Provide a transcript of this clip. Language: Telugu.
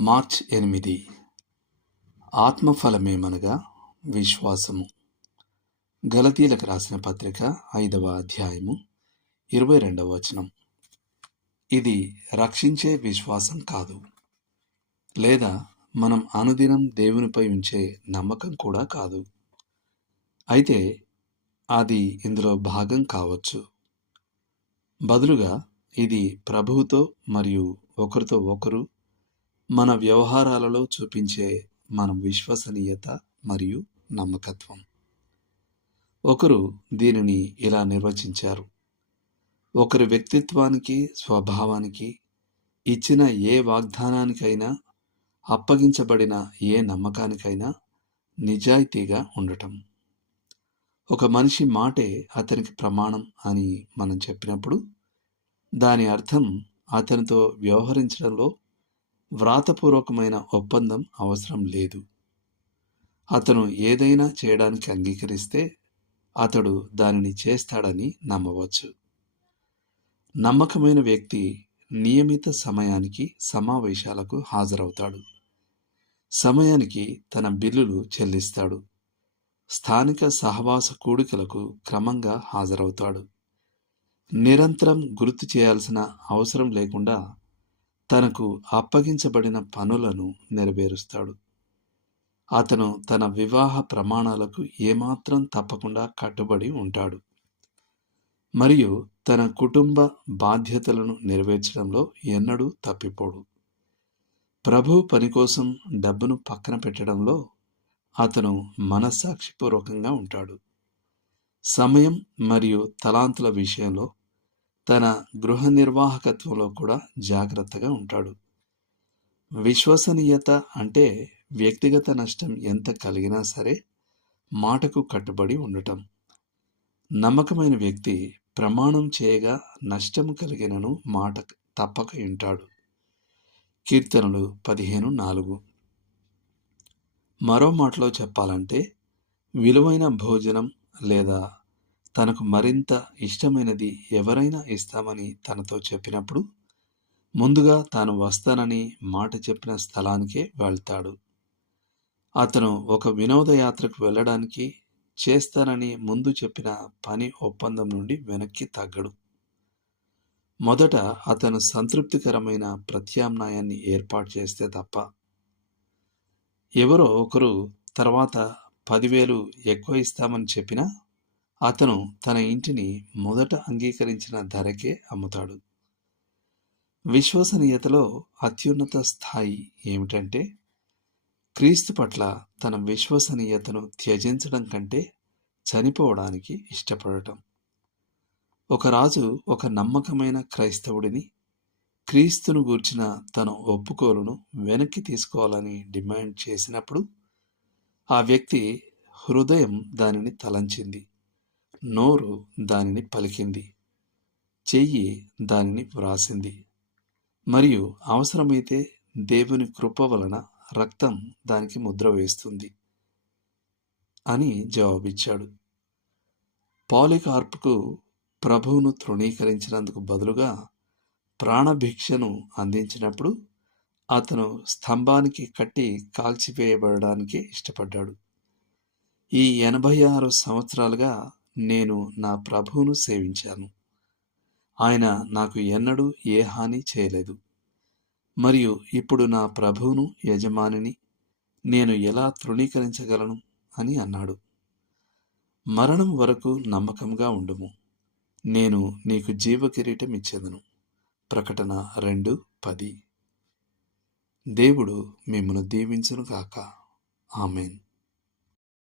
మార్చ్ 8. ఆత్మఫలమేమనగా విశ్వాసము. గలతీలకు రాసిన పత్రిక 5వ అధ్యాయము 22వ వచనం. ఇది రక్షించే విశ్వాసం కాదు, లేదా మనం అనుదినం దేవునిపై ఉంచే నమ్మకం కూడా కాదు. అయితే అది ఇందులో భాగం కావచ్చు. బదులుగా ఇది ప్రభువుతో మరియు ఒకరితో ఒకరు మన వ్యవహారాలలో చూపించే మన విశ్వసనీయత మరియు నమ్మకత్వం. ఒకరు దీనిని ఇలా నిర్వచించారు: ఒకరి వ్యక్తిత్వానికి, స్వభావానికి, ఇచ్చిన ఏ వాగ్దానానికైనా, అప్పగించబడిన ఏ నమ్మకానికైనా నిజాయితీగా ఉండటం. ఒక మనిషి మాటే అతనికి ప్రమాణం అని మనం చెప్పినప్పుడు దాని అర్థం అతనితో వ్యవహరించడంలో వ్రాతపూర్వకమైన ఒప్పందం అవసరం లేదు. అతను ఏదైనా చేయడానికి అంగీకరిస్తే అతడు దానిని చేస్తాడని నమ్మవచ్చు. నమ్మకమైన వ్యక్తి నియమిత సమయానికి సమావేశాలకు హాజరవుతాడు, సమయానికి తన బిల్లులు చెల్లిస్తాడు, స్థానిక సహవాస కూడికలకు క్రమంగా హాజరవుతాడు, నిరంతరం గుర్తు చేయాల్సిన అవసరం లేకుండా తనకు అప్పగించబడిన పనులను నెరవేరుస్తాడు. అతను తన వివాహ ప్రమాణాలకు ఏమాత్రం తప్పకుండా కట్టుబడి ఉంటాడు మరియు తన కుటుంబ బాధ్యతలను నెరవేర్చడంలో ఎన్నడూ తప్పిపోడు. ప్రభు పని కోసం డబ్బును పక్కన పెట్టడంలో అతను మనస్సాక్షిపూర్వకంగా ఉంటాడు. సమయం మరియు తలాంతుల విషయంలో, తన గృహ నిర్వాహకత్వంలో కూడా జాగ్రత్తగా ఉంటాడు. విశ్వసనీయత అంటే వ్యక్తిగత నష్టం ఎంత కలిగినా సరే మాటకు కట్టుబడి ఉండటం. నమ్మకమైన వ్యక్తి ప్రమాణం చేయగా నష్టము కలిగినను మాట తప్పక వింటాడు. కీర్తనలు 15:4. మరో మాటలో చెప్పాలంటే, విలువైన భోజనం లేదా తనకు మరింత ఇష్టమైనది ఎవరైనా ఇస్తామని తనతో చెప్పినప్పుడు ముందుగా తాను వస్తానని మాట చెప్పిన స్థలానికే వెళ్తాడు. అతను ఒక వినోదయాత్రకు వెళ్ళడానికి చేస్తానని ముందు చెప్పిన పని ఒప్పందం నుండి వెనక్కి తగ్గడు. మొదట అతను సంతృప్తికరమైన ప్రత్యామ్నాయాన్ని ఏర్పాటు చేస్తే తప్ప. ఎవరో ఒకరు తర్వాత 10,000 ఎక్కువ ఇస్తామని చెప్పినా అతను తన ఇంటిని మొదట అంగీకరించిన ధరకే అమ్ముతాడు. విశ్వసనీయతలో అత్యున్నత స్థాయి ఏమిటంటే, క్రీస్తు పట్ల తన విశ్వసనీయతను త్యజించడం కంటే చనిపోవడానికి ఇష్టపడటం. ఒక రాజు ఒక నమ్మకమైన క్రైస్తవుడిని క్రీస్తును గూర్చిన తన ఒప్పుకోలును వెనక్కి తీసుకోవాలని డిమాండ్ చేసినప్పుడు ఆ వ్యక్తి హృదయం దానిని తలంచింది, నోరు దానిని పలికింది, చెయ్యి దానిని వ్రాసింది మరియు అవసరమైతే దేవుని కృప వలన రక్తం దానికి ముద్ర వేస్తుంది అని జవాబిచ్చాడు. పాలికార్పుకు ప్రభువును తృణీకరించినందుకు బదులుగా ప్రాణభిక్షను అందించినప్పుడు అతను స్తంభానికి కట్టి కాల్చివేయబడడానికి ఇష్టపడ్డాడు. ఈ 86 సంవత్సరాలుగా నేను నా ప్రభువును సేవించాను. ఆయన నాకు ఎన్నడూ ఏ హాని చేయలేదు. మరియు ఇప్పుడు నా ప్రభువును, యజమానిని నేను ఎలా తృణీకరించగలను అని అన్నాడు. మరణం వరకు నమ్మకంగా ఉండుము, నేను నీకు జీవకిరీటం ఇచ్చేదను. ప్రకటన 2:10. దేవుడు మిమ్మను దీవించును గాక. ఆమేన్.